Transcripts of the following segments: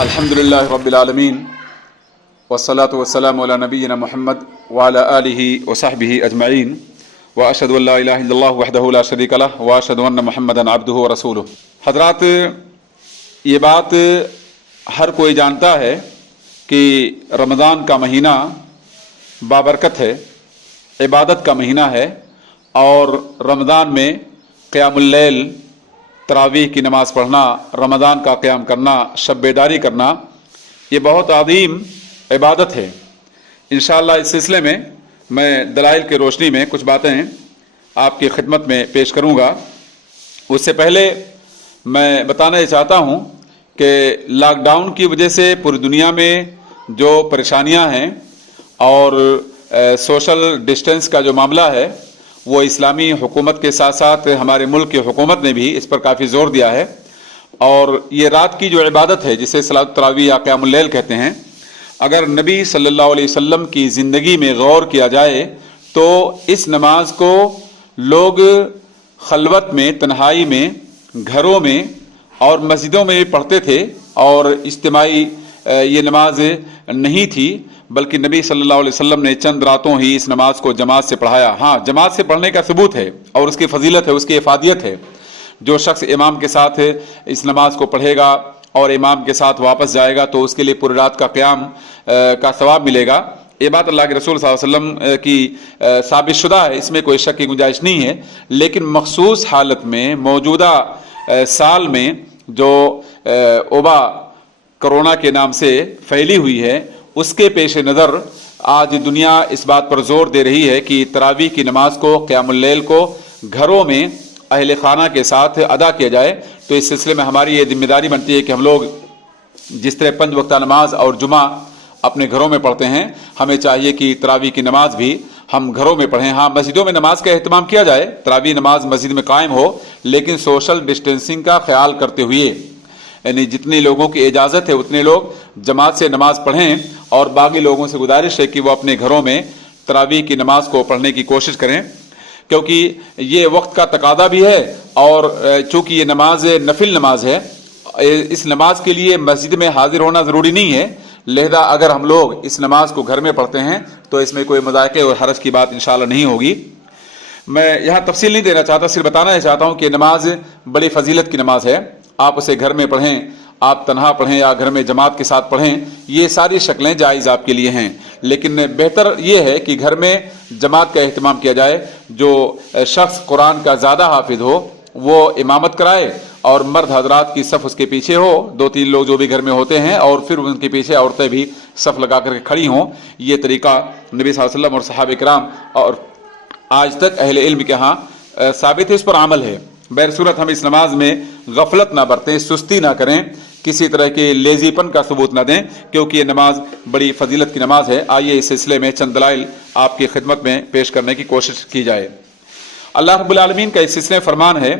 الحمدللہ رب العالمین والصلاة والسلام علی نبینا محمد وعلی آلہ وصحبہ اجمعین واشہد ان لا الہ الا اللہ وحدہ لا شریک لہ واشہد ان محمدا عبدہ ورسولہ۔ حضرات، یہ بات ہر کوئی جانتا ہے کہ رمضان کا مہینہ بابرکت ہے، عبادت کا مہینہ ہے، اور رمضان میں قیام اللیل، تراویح کی نماز پڑھنا، رمضان کا قیام کرنا، شب بیداری کرنا، یہ بہت عظیم عبادت ہے۔ انشاءاللہ اس سلسلے میں میں دلائل کے روشنی میں کچھ باتیں آپ کی خدمت میں پیش کروں گا۔ اس سے پہلے میں بتانا یہ چاہتا ہوں کہ لاک ڈاؤن کی وجہ سے پوری دنیا میں جو پریشانیاں ہیں اور سوشل ڈسٹینس کا جو معاملہ ہے، وہ اسلامی حکومت کے ساتھ ساتھ ہمارے ملک کی حکومت نے بھی اس پر کافی زور دیا ہے، اور یہ رات کی جو عبادت ہے جسے صلاۃ التراویح یا قیام اللیل کہتے ہیں، اگر نبی صلی اللہ علیہ وسلم کی زندگی میں غور کیا جائے تو اس نماز کو لوگ خلوت میں، تنہائی میں، گھروں میں اور مسجدوں میں بھی پڑھتے تھے، اور اجتماعی یہ نماز نہیں تھی، بلکہ نبی صلی اللہ علیہ وسلم نے چند راتوں ہی اس نماز کو جماعت سے پڑھایا۔ ہاں، جماعت سے پڑھنے کا ثبوت ہے اور اس کی فضیلت ہے، اس کی افادیت ہے۔ جو شخص امام کے ساتھ اس نماز کو پڑھے گا اور امام کے ساتھ واپس جائے گا تو اس کے لیے پوری رات کا قیام کا ثواب ملے گا۔ یہ بات اللہ کے رسول صلی اللہ علیہ وسلم کی ثابت شدہ ہے، اس میں کوئی شک کی گنجائش نہیں ہے۔ لیکن مخصوص حالت میں، موجودہ سال میں جو وبا کرونا کے نام سے پھیلی ہوئی ہے، اس کے پیش نظر آج دنیا اس بات پر زور دے رہی ہے کہ تراویح کی نماز کو، قیام اللیل کو گھروں میں اہل خانہ کے ساتھ ادا کیا جائے۔ تو اس سلسلے میں ہماری یہ ذمہ داری بنتی ہے کہ ہم لوگ جس طرح 5 وقتہ نماز اور جمعہ اپنے گھروں میں پڑھتے ہیں، ہمیں چاہیے کہ تراویح کی نماز بھی ہم گھروں میں پڑھیں۔ ہاں، مسجدوں میں نماز کا اہتمام کیا جائے، تراویح نماز مسجد میں قائم ہو، لیکن سوشل ڈسٹینسنگ کا خیال کرتے ہوئے، یعنی جتنے لوگوں کی اجازت ہے اتنے لوگ جماعت سے نماز پڑھیں، اور باقی لوگوں سے گزارش ہے کہ وہ اپنے گھروں میں تراویح کی نماز کو پڑھنے کی کوشش کریں، کیونکہ یہ وقت کا تقاضا بھی ہے، اور چونکہ یہ نماز نفل نماز ہے، اس نماز کے لیے مسجد میں حاضر ہونا ضروری نہیں ہے، لہذا اگر ہم لوگ اس نماز کو گھر میں پڑھتے ہیں تو اس میں کوئی مذائقے اور حرج کی بات انشاءاللہ نہیں ہوگی۔ میں یہاں تفصیل نہیں دینا چاہتا، صرف بتانا یہ چاہتا ہوں کہ نماز بڑی فضیلت کی نماز ہے۔ آپ اسے گھر میں پڑھیں، آپ تنہا پڑھیں یا گھر میں جماعت کے ساتھ پڑھیں، یہ ساری شکلیں جائز آپ کے لیے ہیں، لیکن بہتر یہ ہے کہ گھر میں جماعت کا اہتمام کیا جائے۔ جو شخص قرآن کا زیادہ حافظ ہو وہ امامت کرائے، اور مرد حضرات کی صف اس کے پیچھے ہو، 2-3 لوگ جو بھی گھر میں ہوتے ہیں، اور پھر ان کے پیچھے عورتیں بھی صف لگا کر کے کھڑی ہوں۔ یہ طریقہ نبی صلی اللہ علیہ وسلم اور صحابہ کرام اور آج تک اہل علم کے ہاں ثابت ہے، اس پر عمل ہے۔ بہر صورت ہم اس نماز میں غفلت نہ برتیں، سستی نہ کریں، کسی طرح کے لیزی پن کا ثبوت نہ دیں، کیونکہ یہ نماز بڑی فضیلت کی نماز ہے۔ آئیے اس سلسلے میں چند دلائل آپ کی خدمت میں پیش کرنے کی کوشش کی جائے۔ اللہ رب العالمین کا اس سلسلے میں فرمان ہے،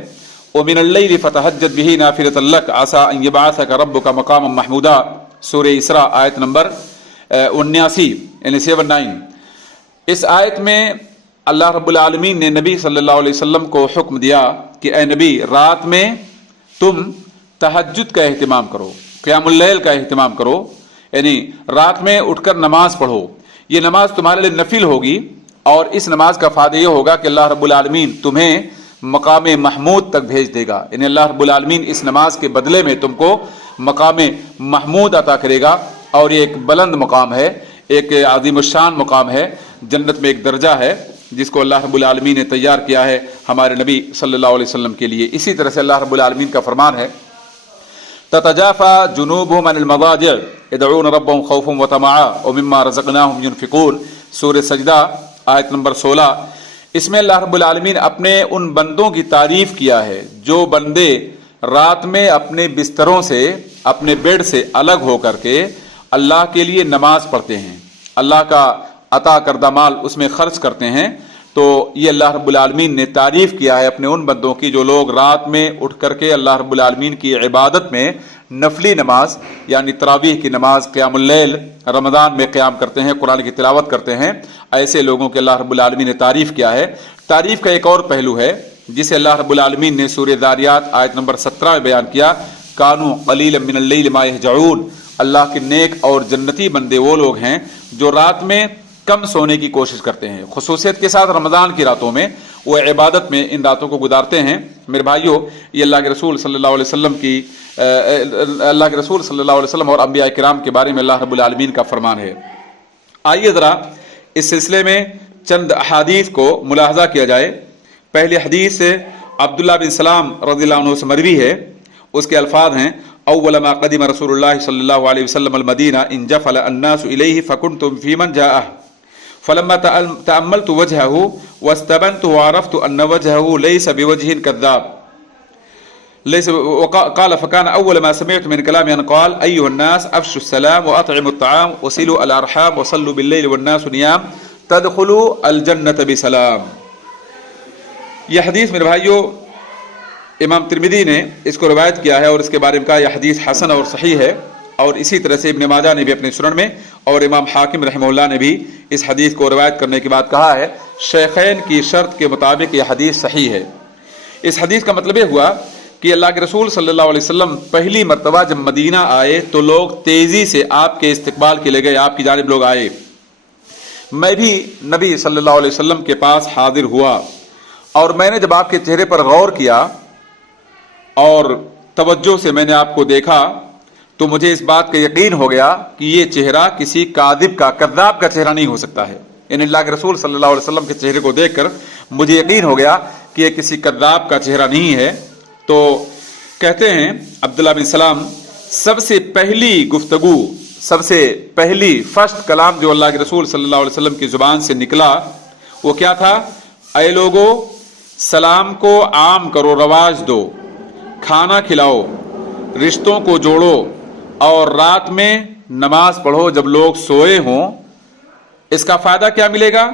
وَمِنَ اللَّيْلِ فَتَهَجَّدْ بِهِ نَافِلَةً لَكَ عَسَىٰ أَن يَبْعَثَكَ رَبُّكَ مَقَامًا مَحْمُودًا، سورہ اسراء آیت نمبر 79 یعنی 79۔ اس آیت میں اللہ رب العالمین نے نبی صلی اللہ علیہ وسلم کو حکم دیا کہ اے نبی، رات میں تم تہجد کا اہتمام کرو، قیام اللیل کا اہتمام کرو، یعنی رات میں اٹھ کر نماز پڑھو۔ یہ نماز تمہارے لیے نفل ہوگی، اور اس نماز کا فائدہ یہ ہوگا کہ اللہ رب العالمین تمہیں مقام محمود تک بھیج دے گا، یعنی اللہ رب العالمین اس نماز کے بدلے میں تم کو مقام محمود عطا کرے گا، اور یہ ایک بلند مقام ہے، ایک عظیم الشان مقام ہے، جنت میں ایک درجہ ہے جس کو اللہ رب العالمین نے تیار کیا ہے ہمارے نبی صلی اللہ علیہ وسلم کے لیے۔ اسی طرح سے اللہ رب العالمین کا فرمان ہے، تتجافى جنوبهم عن المضاجع يدعون ربهم خوفا وطمعا ومما رزقناهم ينفقون، سورہ سجدہ آیت نمبر 16۔ اس میں اللہ رب العالمین اپنے ان بندوں کی تعریف کیا ہے جو بندے رات میں اپنے بستروں سے، اپنے بیڈ سے الگ ہو کر کے اللہ کے لیے نماز پڑھتے ہیں، اللہ کا عطا کردہ مال اس میں خرچ کرتے ہیں۔ تو یہ اللہ رب العالمین نے تعریف کیا ہے اپنے ان بندوں کی جو لوگ رات میں اٹھ کر کے اللہ رب العالمین کی عبادت میں نفلی نماز یعنی تراویح کی نماز، قیام اللیل، رمضان میں قیام کرتے ہیں، قرآن کی تلاوت کرتے ہیں۔ ایسے لوگوں کے اللہ رب العالمین نے تعریف کیا ہے۔ تعریف کا ایک اور پہلو ہے جسے اللہ رب العالمین نے سورہ ذاریات آیت نمبر 17 میں بیان کیا، کانوا قلیلا من اللیل ما یہجعون، اللہ کے نیک اور جنتی بندے وہ لوگ ہیں جو رات میں کم سونے کی کوشش کرتے ہیں، خصوصیت کے ساتھ رمضان کی راتوں میں وہ عبادت میں ان راتوں کو گزارتے ہیں۔ میرے بھائیوں، یہ اللہ کے رسول صلی اللہ علیہ وسلم اور انبیاء کرام کے بارے میں اللہ رب العالمین کا فرمان ہے۔ آئیے ذرا اس سلسلے میں چند احادیث کو ملاحظہ کیا جائے۔ پہلی حدیث عبداللہ بن سلام رضی اللہ عنہ سے مروی ہے، اس کے الفاظ ہیں: اول ما قدم رسول اللہ صلی اللہ علیہ وسلم المدینہ انجفل الناس الیہ فکنت فی من جاءہ فلما تأملت وجهه واستبنت وعرفت ان وجهه ليس بوجه كذاب قال فكان اول ما سمعت من كلامه ان قال ايها الناس افشوا السلام واطعموا الطعام وصلوا الارحام وصلوا بالليل والناس نيام تدخلوا الجنة بسلام۔ یہ حدیث میرے بھائیوں امام ترمذی نے اس کو روایت کیا ہے اور اس کے بارے میں کہا یہ حدیث حسن اور صحیح ہے، اور اسی طرح سے ابن ماجہ نے بھی اپنے سنن میں اور امام حاکم رحمہ اللہ نے بھی اس حدیث کو روایت کرنے کے بعد کہا ہے شیخین کی شرط کے مطابق یہ حدیث صحیح ہے۔ اس حدیث کا مطلب یہ ہوا کہ اللہ کے رسول صلی اللہ علیہ وسلم پہلی مرتبہ جب مدینہ آئے تو لوگ تیزی سے آپ کے استقبال کے لے گئے، آپ کی جانب لوگ آئے۔ میں بھی نبی صلی اللہ علیہ وسلم کے پاس حاضر ہوا اور میں نے جب آپ کے چہرے پر غور کیا اور توجہ سے میں نے آپ کو دیکھا تو مجھے اس بات کا یقین ہو گیا کہ یہ چہرہ کسی کاذب کا، کذاب کا چہرہ نہیں ہو سکتا ہے۔ یعنی اللہ کے رسول صلی اللہ علیہ وسلم کے چہرے کو دیکھ کر مجھے یقین ہو گیا کہ یہ کسی کذاب کا چہرہ نہیں ہے۔ تو کہتے ہیں عبداللہ بن سلام، سب سے پہلی گفتگو، سب سے پہلی فرسٹ کلام جو اللہ کے رسول صلی اللہ علیہ وسلم کی زبان سے نکلا وہ کیا تھا؟ اے لوگو، سلام کو عام کرو، رواج دو، کھانا کھلاؤ، رشتوں کو جوڑو اور رات میں نماز پڑھو جب لوگ سوئے ہوں۔ اس کا فائدہ کیا ملے گا؟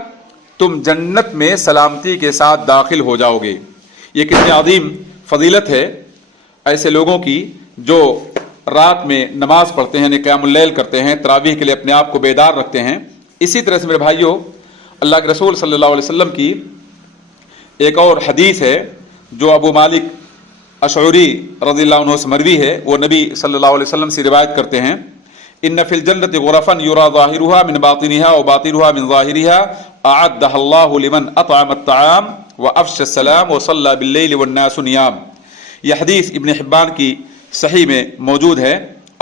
تم جنت میں سلامتی کے ساتھ داخل ہو جاؤ گے۔ یہ کتنی عظیم فضیلت ہے ایسے لوگوں کی جو رات میں نماز پڑھتے ہیں، قیام اللیل کرتے ہیں، تراویح کے لیے اپنے آپ کو بیدار رکھتے ہیں۔ اسی طرح سے میرے بھائیوں، اللہ کے رسول صلی اللہ علیہ وسلم کی ایک اور حدیث ہے جو ابو مالک اشعری رضی اللہ عنہ سے مروی ہے، وہ نبی صلی اللہ علیہ وسلم سے روایت کرتے ہیں: ان فی الجنۃ غرفا یرا ظاہرها من باطنها وباطنها من ظاہرها اعدها اللہ لمن اطعم الطعام وافشى السلام وصلى باللیل والناس نیام۔ یہ حدیث ابن حبان کی صحیح میں موجود ہے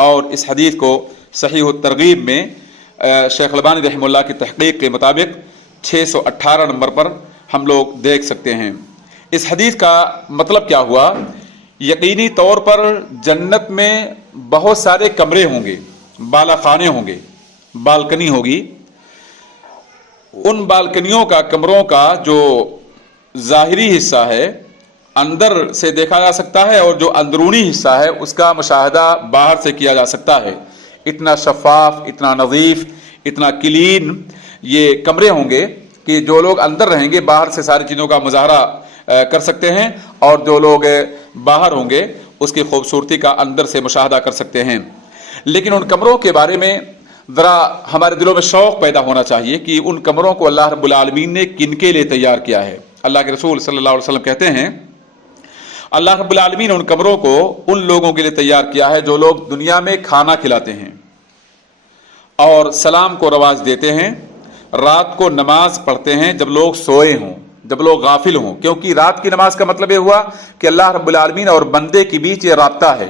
اور اس حدیث کو صحیح الترغیب میں شیخ البانی رحمہ اللہ کی تحقیق کے مطابق 618 نمبر پر ہم لوگ دیکھ سکتے ہیں۔ اس حدیث کا مطلب کیا ہوا؟ یقینی طور پر جنت میں بہت سارے کمرے ہوں گے، بالا خانے ہوں گے، بالکنی ہوگی۔ ان بالکنیوں کا، کمروں کا جو ظاہری حصہ ہے اندر سے دیکھا جا سکتا ہے اور جو اندرونی حصہ ہے اس کا مشاہدہ باہر سے کیا جا سکتا ہے۔ اتنا شفاف، اتنا نظیف، اتنا کلین یہ کمرے ہوں گے کہ جو لوگ اندر رہیں گے باہر سے ساری چیزوں کا مظاہرہ کر سکتے ہیں، اور جو لوگ باہر ہوں گے اس کی خوبصورتی کا اندر سے مشاہدہ کر سکتے ہیں۔ لیکن ان کمروں کے بارے میں ذرا ہمارے دلوں میں شوق پیدا ہونا چاہیے کہ ان کمروں کو اللہ رب العالمین نے کن کے لیے تیار کیا ہے۔ اللہ کے رسول صلی اللہ علیہ وسلم کہتے ہیں اللہ رب العالمین نے ان کمروں کو ان لوگوں کے لیے تیار کیا ہے جو لوگ دنیا میں کھانا کھلاتے ہیں اور سلام کو رواج دیتے ہیں، رات کو نماز پڑھتے ہیں جب لوگ سوئے ہوں، جب لوگ غافل ہوں، کیونکہ رات کی نماز کا مطلب یہ ہوا کہ اللہ رب العالمین اور بندے کے بیچ یہ رابطہ ہے۔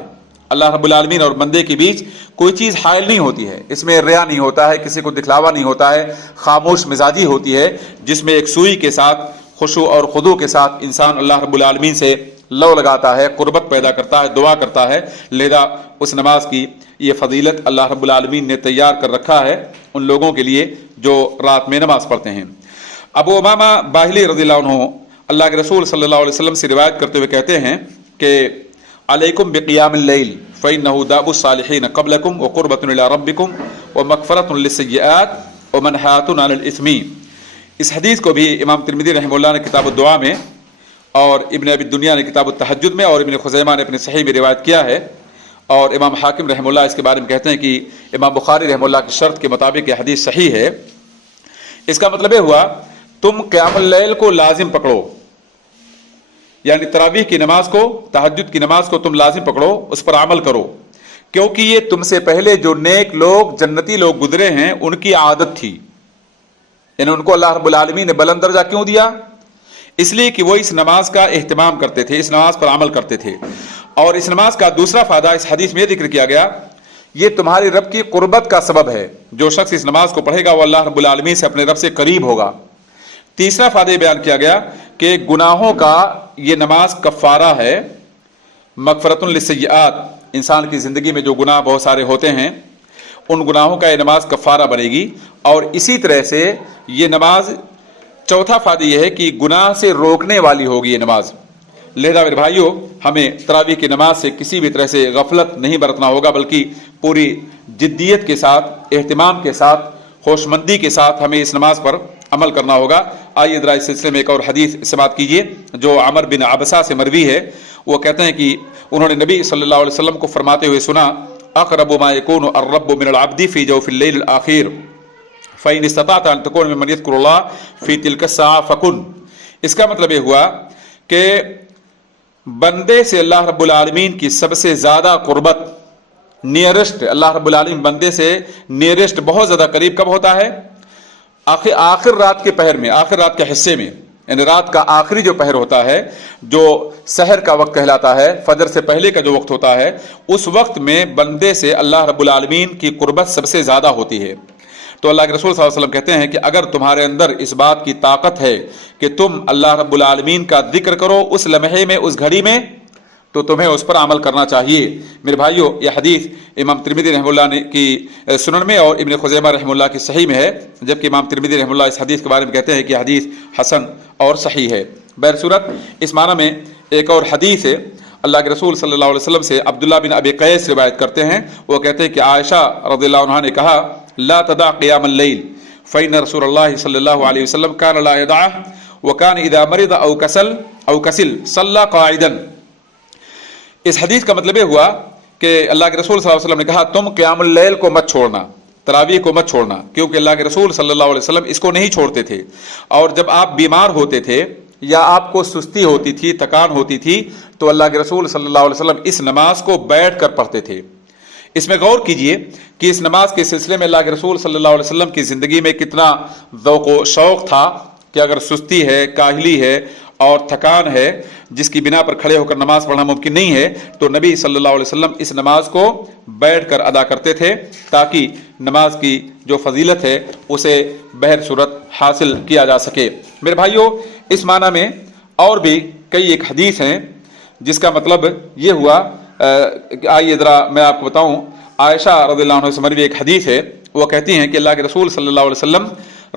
اللہ رب العالمین اور بندے کے بیچ کوئی چیز حائل نہیں ہوتی ہے، اس میں ریا نہیں ہوتا ہے، کسی کو دکھلاوا نہیں ہوتا ہے، خاموش مزاجی ہوتی ہے جس میں ایک سوئی کے ساتھ، خشوع اور خضوع کے ساتھ انسان اللہ رب العالمین سے لو لگاتا ہے، قربت پیدا کرتا ہے، دعا کرتا ہے۔ لہذا اس نماز کی یہ فضیلت اللہ رب العالمین نے تیار کر رکھا ہے ان لوگوں کے لیے جو رات میں نماز پڑھتے ہیں۔ ابو امامہ باہلی رضی اللہ عنہ اللہ کے رسول صلی اللہ علیہ وسلم سے روایت کرتے ہوئے کہتے ہیں کہ علیکم بقیام اللیل فإنہ داب الصالحین قبلکم وقربۃ الی ربکم ومغفرۃ للسیئات ومنہاۃ عن الاثم۔ اس حدیث کو بھی امام ترمذی رحمہ اللہ نے کتاب الدعاء میں اور ابن ابی الدنیا نے کتاب التہجد میں اور ابن خزیمہ نے اپنے صحیح میں روایت کیا ہے، اور امام حاکم رحمہ اللہ اس کے بارے میں کہتے ہیں کہ امام بخاری رحمہ اللہ کی شرط کے مطابق یہ حدیث صحیح ہے۔ اس کا مطلب یہ ہوا تم قیام اللیل کو لازم پکڑو، یعنی تراویح کی نماز کو، تہجد کی نماز کو تم لازم پکڑو، اس پر عمل کرو، کیونکہ یہ تم سے پہلے جو نیک لوگ جنتی لوگ گزرے ہیں ان کی عادت تھی. یعنی ان کو اللہ رب العالمین نے بلند درجہ کیوں دیا؟ اس لیے کہ وہ اس نماز کا اہتمام کرتے تھے، اس نماز پر عمل کرتے تھے. اور اس نماز کا دوسرا فائدہ اس حدیث میں یہ ذکر کیا گیا، یہ تمہاری رب کی قربت کا سبب ہے. جو شخص اس نماز کو پڑھے گا وہ اللہ رب العالمین سے اپنے رب سے قریب ہوگا. تیسرا فائدہ یہ بیان کیا گیا کہ گناہوں کا یہ نماز کفارہ ہے، مغفرۃ للسیئات. انسان کی زندگی میں جو گناہ بہت سارے ہوتے ہیں ان گناہوں کا یہ نماز کفارہ بنے گی. اور اسی طرح سے یہ نماز، چوتھا فائدہ یہ ہے کہ گناہ سے روکنے والی ہوگی یہ نماز. لہذا میرے بھائیوں، ہمیں تراویح کی نماز سے کسی بھی طرح سے غفلت نہیں برتنا ہوگا، بلکہ پوری جدیت کے ساتھ، اہتمام کے ساتھ، ہوشمندی کے ساتھ ہمیں اس نماز پر عمل کرنا ہوگا. آئیے ذرا اس سلسلے میں ایک اور حدیث سماعت کیجیے جو عمر بن عبسہ سے مروی ہے. وہ کہتے ہیں کہ انہوں نے نبی صلی اللہ علیہ وسلم کو فرماتے ہوئے سنا، اقرب ما یکون الرب من العبد فی جوف اللیل الاخیر فإن استطعت ان تكون ممن يذكر الله في تلك الساعة فكن. اس کا مطلب یہ ہوا کہ بندے سے اللہ رب العالمین کی سب سے زیادہ قربت، نیئرسٹ، اللہ رب العالمین بندے سے نیئرسٹ، بہت زیادہ قریب کب ہوتا ہے؟ آخر رات کے پہر میں، آخر رات کے حصے میں. یعنی رات کا آخری جو پہر ہوتا ہے، جو سحر کا وقت کہلاتا ہے، فجر سے پہلے کا جو وقت ہوتا ہے، اس وقت میں بندے سے اللہ رب العالمین کی قربت سب سے زیادہ ہوتی ہے. تو اللہ کے رسول صلی اللہ علیہ وسلم کہتے ہیں کہ اگر تمہارے اندر اس بات کی طاقت ہے کہ تم اللہ رب العالمین کا ذکر کرو اس لمحے میں، اس گھڑی میں، تو تمہیں اس پر عمل کرنا چاہیے. میرے بھائیوں، یہ حدیث امام ترمذی رحمہ اللہ نے کی سنن میں اور ابن خزیمہ رحمہ اللہ کی صحیح میں ہے، جبکہ امام ترمذی رحمہ اللہ اس حدیث کے بارے میں کہتے ہیں کہ حدیث حسن اور صحیح ہے. بہرصورت اس معنی میں ایک اور حدیث ہے، اللہ کے رسول صلی اللہ علیہ وسلم سے عبداللہ بن ابی قیس روایت کرتے ہیں. وہ کہتے ہیں کہ عائشہ رضی اللہ عنہا نے کہا، لا تدع قیام اللیل فإن رسول اللہ صلی اللہ علیہ وسلم كان لا يدعه وكان اذا مرض او كسل صلى قاعدا. اس حدیث کا مطلب یہ ہوا کہ اللہ کے رسول صلی اللہ علیہ وسلم نے کہا تم قیام اللیل کو مت چھوڑنا، تراویح کو مت چھوڑنا، کیونکہ اللہ کے رسول صلی اللہ علیہ وسلم اس کو نہیں چھوڑتے تھے. اور جب آپ بیمار ہوتے تھے یا آپ کو سستی ہوتی تھی، تھکان ہوتی تھی، تو اللہ کے رسول صلی اللہ علیہ وسلم اس نماز کو بیٹھ کر پڑھتے تھے. اس میں غور کیجئے کہ اس نماز کے سلسلے میں اللہ کے رسول صلی اللہ علیہ وسلم کی زندگی میں کتنا ذوق و شوق تھا کہ اگر سستی ہے، کاہلی ہے اور تھکان ہے جس کی بنا پر کھڑے ہو کر نماز پڑھنا ممکن نہیں ہے، تو نبی صلی اللہ علیہ وسلم اس نماز کو بیٹھ کر ادا کرتے تھے تاکہ نماز کی جو فضیلت ہے اسے بہر صورت حاصل کیا جا سکے. میرے بھائیوں، اس معنی میں اور بھی کئی ایک حدیث ہیں جس کا مطلب یہ ہوا. آئیے ذرا میں آپ کو بتاؤں. عائشہ رضی اللہ عنہ سے مروی ایک حدیث ہے، وہ کہتی ہیں کہ اللہ کے رسول صلی اللہ علیہ وسلم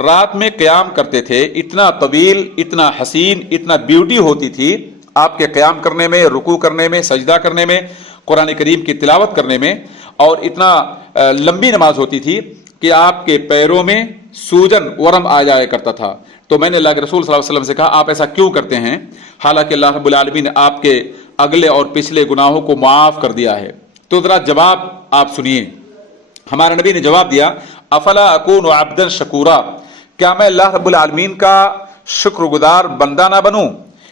رات میں قیام کرتے تھے، اتنا طویل، اتنا حسین، اتنا بیوٹی ہوتی تھی آپ کے قیام کرنے میں، رکوع کرنے میں، سجدہ کرنے میں، قرآن کریم کی تلاوت کرنے میں، اور اتنا لمبی نماز ہوتی تھی کہ آپ کے پیروں میں سوجن ورم آ جایا کرتا تھا. تو میں نے اللہ کے رسول صلی اللہ علیہ وسلم سے کہا آپ ایسا کیوں کرتے ہیں، حالانکہ اللہ رب العالمین نے آپ کے اگلے اور پچھلے گناہوں کو معاف کر دیا ہے. تو ذرا جواب آپ سنیے. ہمارے نبی نے جواب دیا، افلا اکون عبدا شکورا، کیا میں اللہ رب العالمین کا شکر گزار بندہ نہ بنوں؟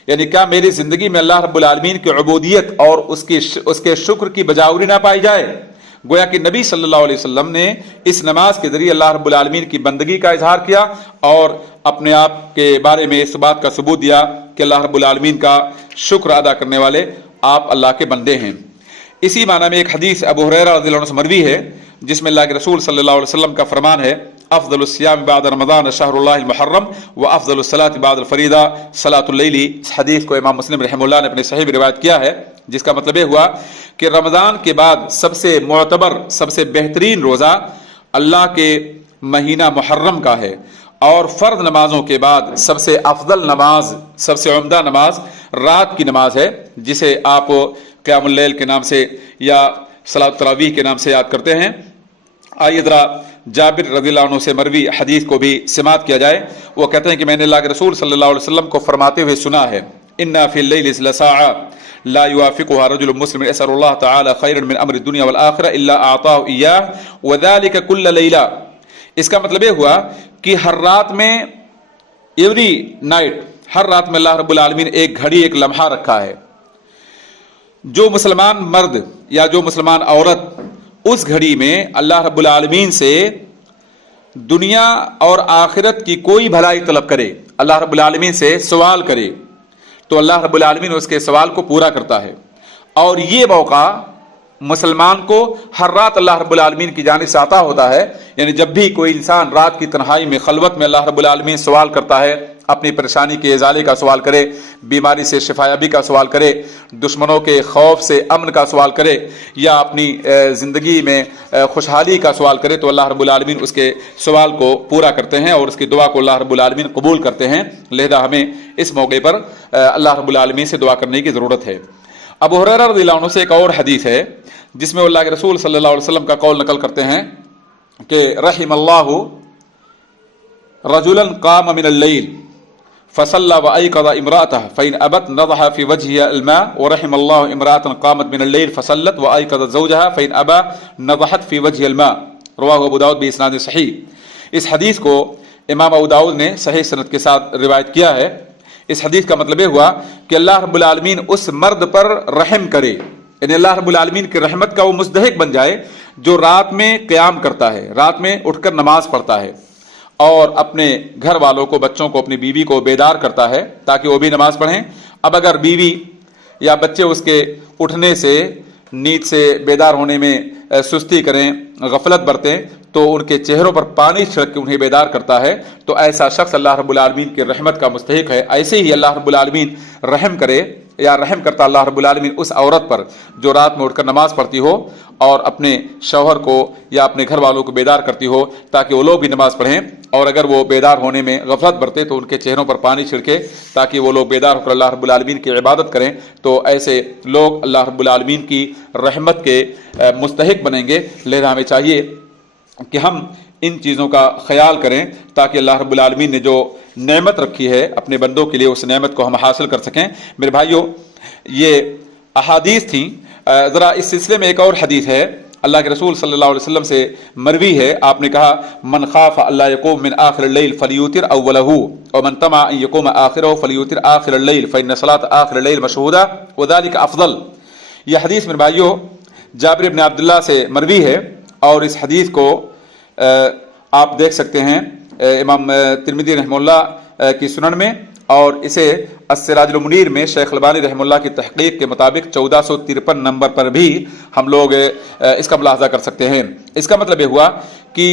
یعنی کیا میری زندگی میں اللہ رب العالمین کی عبودیت اور اس کے شکر کی بجاوری نہ پائی جائے؟ گویا کہ نبی صلی اللہ علیہ وسلم نے اس نماز کے ذریعے اللہ رب العالمین کی بندگی کا اظہار کیا اور اپنے آپ کے بارے میں اس بات کا ثبوت دیا کہ اللہ رب العالمین کا شکر ادا کرنے والے آپ اللہ کے بندے ہیں. اسی معنی میں ایک حدیث ابو ہریرہ رضی اللہ عنہ سے مروی ہے جس میں اللہ کے رسول صلی اللہ علیہ وسلم کا فرمان ہے، افضل الصیام بعد رمضان شہر اللہ المحرم وافضل الصلاۃ بعد الفریضہ صلاۃ اللیل. اس حدیث کو امام مسلم رحمہ اللہ نے اپنے صحیح میں روایت کیا ہے، جس کا مطلب یہ ہوا کہ رمضان کے بعد سب سے معتبر، سب سے بہترین روزہ اللہ کے مہینہ محرم کا ہے، اور فرض نمازوں کے بعد سب سے افضل نماز، سب سے عمدہ نماز رات کی نماز ہے، جسے آپ قیام اللیل کے نام سے یا صلاۃ التراویح کے نام سے یاد کرتے ہیں. آئیے ذرا جابر رضی اللہ عنہ سے مروی حدیث کو بھی سماعت کیا جائے. وہ کہتے ہیں کہ میں نے اللہ کے رسول صلی اللہ علیہ وسلم کو فرماتے ہوئے سنا ہے، ان فی اللیل لساعۃ لا يوافقها رجل مسلم يسأل الله تعالى خيرا من امر الدنيا والآخرة الا اعطاه اياه وذلك كل ليلة. اس کا مطلب یہ ہوا کہ ہر رات میں، ایوری نائٹ، ہر رات میں اللہ رب العالمین ایک گھڑی، ایک لمحہ رکھا ہے. جو مسلمان مرد یا جو مسلمان عورت اس گھڑی میں اللہ رب العالمین سے دنیا اور آخرت کی کوئی بھلائی طلب کرے، اللہ رب العالمین سے سوال کرے، تو اللہ رب العالمین اس کے سوال کو پورا کرتا ہے۔ اور یہ موقع مسلمان کو ہر رات اللہ رب العالمین کی جانب سے عطا ہوتا ہے، یعنی جب بھی کوئی انسان رات کی تنہائی میں خلوت میں اللہ رب العالمین سوال کرتا ہے، اپنی پریشانی کے ازالے کا سوال کرے، بیماری سے شفایابی کا سوال کرے، دشمنوں کے خوف سے امن کا سوال کرے، یا اپنی زندگی میں خوشحالی کا سوال کرے، تو اللہ رب العالمین اس کے سوال کو پورا کرتے ہیں اور اس کی دعا کو اللہ رب العالمین قبول کرتے ہیں۔ لہذا ہمیں اس موقع پر اللہ رب العالمین سے دعا کرنے کی ضرورت ہے۔ ابو ہریرہ رضی اللہ عنہ سے ایک اور حدیث ہے جس میں اللہ کے رسول صلی اللہ علیہ وسلم کا قول نقل کرتے ہیں کہ رحم اللہ رجلا قام من اللیل فصلى وأيقظ امرأته فإن أبت نضح في وجهها الماء ورحم الله امرأة قامت من الليل فصلت وأيقظت زوجها فإن أبى نضحت في وجهها الماء رواه ابو داؤد بإسناد صحیح۔ اس حدیث کو امام ابو داؤد نے صحیح سند کے ساتھ روایت کیا ہے۔ اس حدیث کا مطلب یہ ہوا کہ اللہ رب العالمین اس مرد پر رحم کرے، یعنی اللہ رب العالمین کی رحمت کا وہ مستحق بن جائے جو رات میں قیام کرتا ہے، رات میں اٹھ کر نماز پڑھتا ہے اور اپنے گھر والوں کو، بچوں کو، اپنی بیوی کو بیدار کرتا ہے تاکہ وہ بھی نماز پڑھیں۔ اب اگر بیوی یا بچے اس کے اٹھنے سے، نیند سے بیدار ہونے میں سستی کریں، غفلت برتیں، تو ان کے چہروں پر پانی چھڑک کے انہیں بیدار کرتا ہے، تو ایسا شخص اللہ رب العالمین کی رحمت کا مستحق ہے۔ ایسے ہی اللہ رب العالمین رحم کرے یا رحم کرتا اللہ رب العالمین اس عورت پر جو رات میں اٹھ کر نماز پڑھتی ہو اور اپنے شوہر کو یا اپنے گھر والوں کو بیدار کرتی ہو تاکہ وہ لوگ بھی نماز پڑھیں، اور اگر وہ بیدار ہونے میں غفلت برتے تو ان کے چہروں پر پانی چھڑکے تاکہ وہ لوگ بیدار ہو کر اللہ رب العالمین کی عبادت کریں، تو ایسے لوگ اللہ رب العالمین کی رحمت کے مستحق بنیں گے۔ لہذا ہمیں چاہیے کہ ہم ان چیزوں کا خیال کریں تاکہ اللہ رب العالمین نے جو نعمت رکھی ہے اپنے بندوں کے لیے اس نعمت کو ہم حاصل کر سکیں۔ میرے بھائیوں، یہ احادیث تھیں۔ ذرا اس سلسلے میں ایک اور حدیث ہے، اللہ کے رسول صلی اللہ علیہ وسلم سے مروی ہے، آپ نے کہا من خاف اللہ یقوم من آخر اللیل فلیوتر اولہ ومن طمع ان یقوم آخرہ فلیوتر آخر اللیل فإن صلاة آخر اللیل مشہودہ وذلک افضل۔ یہ حدیث میرے بھائیوں جابر بن عبداللہ سے مروی ہے، اور اس حدیث کو آپ دیکھ سکتے ہیں امام ترمذی رحمہ اللہ کی سنن میں، اور اسے السراج المنیر میں شیخ البانی رحمہ اللہ کی تحقیق کے مطابق 1453 نمبر پر بھی ہم لوگ اس کا ملاحظہ کر سکتے ہیں۔ اس کا مطلب یہ ہوا کہ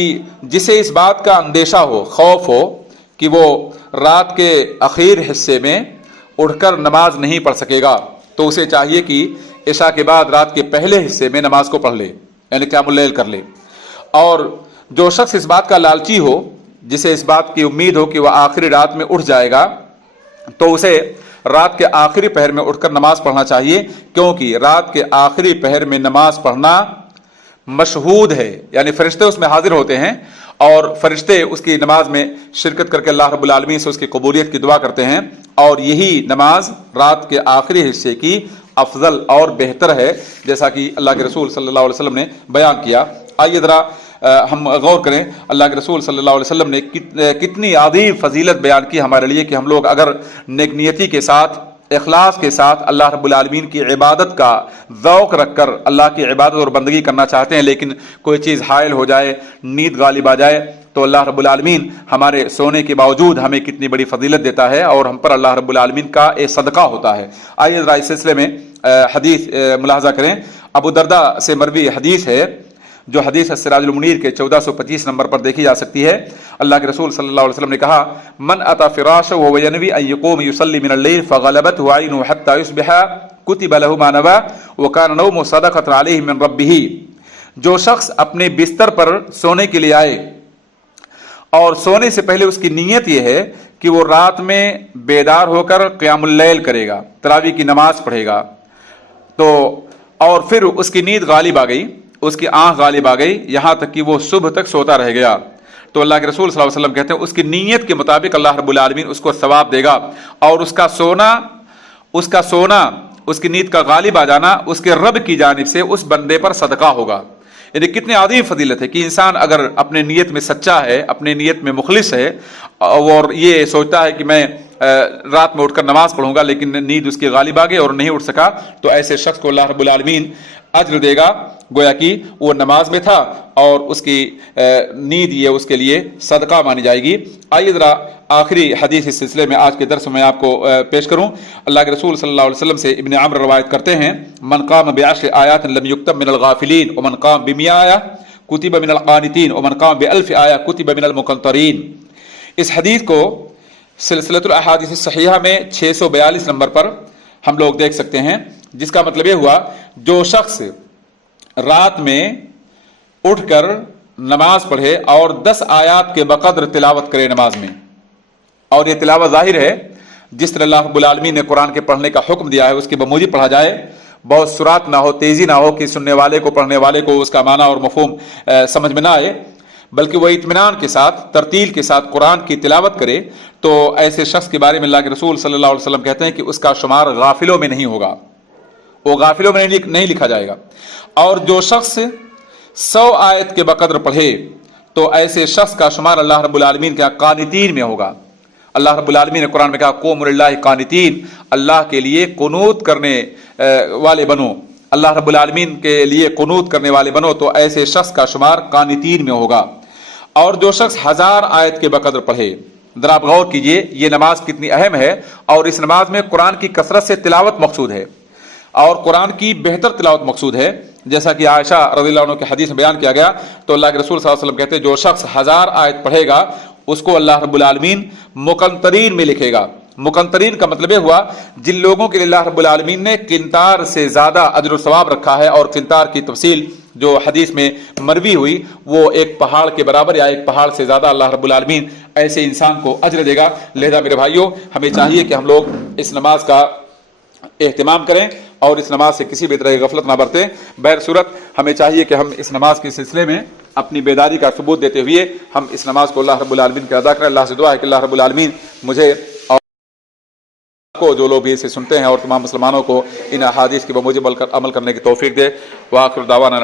جسے اس بات کا اندیشہ ہو، خوف ہو کہ وہ رات کے اخیر حصے میں اٹھ کر نماز نہیں پڑھ سکے گا، تو اسے چاہیے کہ عشاء کے بعد رات کے پہلے حصے میں نماز کو پڑھ لے، یعنی قیام اللیل کر لے۔ اور جو شخص اس بات کا لالچی ہو، جسے اس بات کی امید ہو کہ وہ آخری رات میں اٹھ جائے گا، تو اسے رات کے آخری پہر میں اٹھ کر نماز پڑھنا چاہیے، کیونکہ رات کے آخری پہر میں نماز پڑھنا مشہود ہے، یعنی فرشتے اس میں حاضر ہوتے ہیں اور فرشتے اس کی نماز میں شرکت کر کے اللہ رب العالمین سے اس کی قبولیت کی دعا کرتے ہیں، اور یہی نماز رات کے آخری حصے کی افضل اور بہتر ہے، جیسا کہ اللہ کے رسول صلی اللہ علیہ وسلم نے بیان کیا۔ آئیے ذرا ہم غور کریں اللہ کے رسول صلی اللہ علیہ وسلم نے کتنی عظیم فضیلت بیان کی ہمارے لیے کہ ہم لوگ اگر نیک نیتی کے ساتھ، اخلاص کے ساتھ اللہ رب العالمین کی عبادت کا ذوق رکھ کر اللہ کی عبادت اور بندگی کرنا چاہتے ہیں، لیکن کوئی چیز حائل ہو جائے، نیند غالب آ جائے، تو اللہ رب العالمین ہمارے سونے کے باوجود ہمیں کتنی بڑی فضیلت دیتا ہے اور ہم پر اللہ رب العالمین کا ایک صدقہ ہوتا ہے۔ آئیے ذرا اس سلسلے میں حدیث ملاحظہ کریں۔ ابو درداء سے مروی حدیث ہے، جو حدیث السراج المنیر کے 1425 نمبر پر دیکھی جا سکتی ہے۔ اللہ کے رسول صلی اللہ علیہ وسلم نے کہا من اتی فراشہ وهو ينوي ان يقوم يصلي من الليل فغلبته عينه حتى يصبح كتب له ما نوى وكان نومه صدقة عليه من ربه۔ جو شخص اپنے بستر پر سونے کے لیے آئے اور سونے سے پہلے اس کی نیت یہ ہے کہ وہ رات میں بیدار ہو کر قیام اللیل کرے گا، تراویح کی نماز پڑھے گا، تو اور پھر اس کی نیند غالب آ گئی، اس کی آنکھ غالب آ گئی، یہاں تک کہ وہ صبح تک سوتا رہ گیا، تو اللہ کے رسول صلی اللہ علیہ وسلم کہتے ہیں اس کی نیت کے مطابق اللہ رب العالمین اس کو ثواب دے گا، اور اس کا سونا اس کی نیند کا غالب آ جانا اس کے رب کی جانب سے اس بندے پر صدقہ ہوگا۔ یعنی کتنی عظیم فضیلت ہے کہ انسان اگر اپنے نیت میں سچا ہے، اپنے نیت میں مخلص ہے، اور یہ سوچتا ہے کہ میں رات میں اٹھ کر نماز پڑھوں گا لیکن نیند اس کی غالب آ گئی اور نہیں اٹھ سکا، تو ایسے شخص کو اللہ رب العالمین اجر دے گا گویا کہ وہ نماز میں تھا اور اس کی نیند یہ اس کے لیے صدقہ مانی جائے گی۔ آئیے ذرا آخری حدیث اس سلسلے میں آج کے درس میں آپ کو پیش کروں۔ اللہ کے رسول صلی اللہ علیہ وسلم سے ابن عمر روایت کرتے ہیں، من قام بعشر آیات لم یکتب من الغافلین ومن قام ب100 آیہ کتب من القانتین ومن قام ب1000 آیہ کتب من المقنطرین۔ اس حدیث کو سلسلۃ الاحادیث الصحیحہ میں 642 نمبر پر ہم لوگ دیکھ سکتے ہیں، جس کا مطلب یہ ہوا جو شخص رات میں اٹھ کر نماز پڑھے اور 10 آیات کے بقدر تلاوت کرے نماز میں، اور یہ تلاوت ظاہر ہے جس طرح اللہ رب العالمین نے قرآن کے پڑھنے کا حکم دیا ہے اس کی بموجب پڑھا جائے، بہت سرعت نہ ہو، تیزی نہ ہو کہ سننے والے کو پڑھنے والے کو اس کا معنی اور مفہوم سمجھ میں نہ آئے، بلکہ وہ اطمینان کے ساتھ ترتیل کے ساتھ قرآن کی تلاوت کرے، تو ایسے شخص کے بارے میں اللہ کے رسول صلی اللہ علیہ وسلم کہتے ہیں کہ اس کا شمار غافلوں میں نہیں ہوگا، وہ غافلوں میں نہیں لکھا جائے گا۔ اور جو شخص 100 آیت کے بقدر پڑھے تو ایسے شخص کا شمار اللہ رب العالمین کے قانتین میں ہوگا۔ اللہ رب العالمین نے قرآن میں کہا قوموا للہ قانتین، اللہ کے لیے قنوت کرنے والے بنو، اللہ رب العالمین کے لیے قنوت کرنے والے بنو، تو ایسے شخص کا شمار قانتین میں ہوگا۔ اور جو شخص 1000 آیت کے بقدر پڑھے، ذرا آپ غور کیجئے یہ نماز کتنی اہم ہے، اور اس نماز میں قرآن کی کثرت سے تلاوت مقصود ہے اور قرآن کی بہتر تلاوت مقصود ہے، جیسا کہ عائشہ رضی اللہ عنہ کے حدیث میں بیان کیا گیا، تو اللہ کے رسول صلی اللہ علیہ وسلم کہتے ہیں جو شخص 1000 آیت پڑھے گا اس کو اللہ رب العالمین مقنطرین میں لکھے گا۔ مقنطرین کا مطلب یہ ہوا جن لوگوں کے لیے اللہ رب العالمین نے قنطار سے زیادہ اجر و ثواب رکھا ہے، اور قنطار کی تفصیل جو حدیث میں مروی ہوئی وہ ایک پہاڑ کے برابر یا ایک پہاڑ سے زیادہ اللہ رب العالمین ایسے انسان کو اجر دے گا۔ لہذا میرے بھائیوں، ہمیں چاہیے کہ ہم لوگ اس نماز کا اہتمام کریں اور اس نماز سے کسی بھی طرح کی غفلت نہ برتیں۔ بہر صورت ہمیں چاہیے کہ ہم اس نماز کے سلسلے میں اپنی بیداری کا ثبوت دیتے ہوئے ہم اس نماز کو اللہ رب العالمین کا ادا کریں۔ اللہ سے دعا ہے کہ اللہ رب العالمین مجھے اور کو جو لوگ بھی اسے سنتے ہیں اور تمام مسلمانوں کو ان احادیث کی بموجب عمل کرنے کی توفیق دے۔ وآخر دعوانا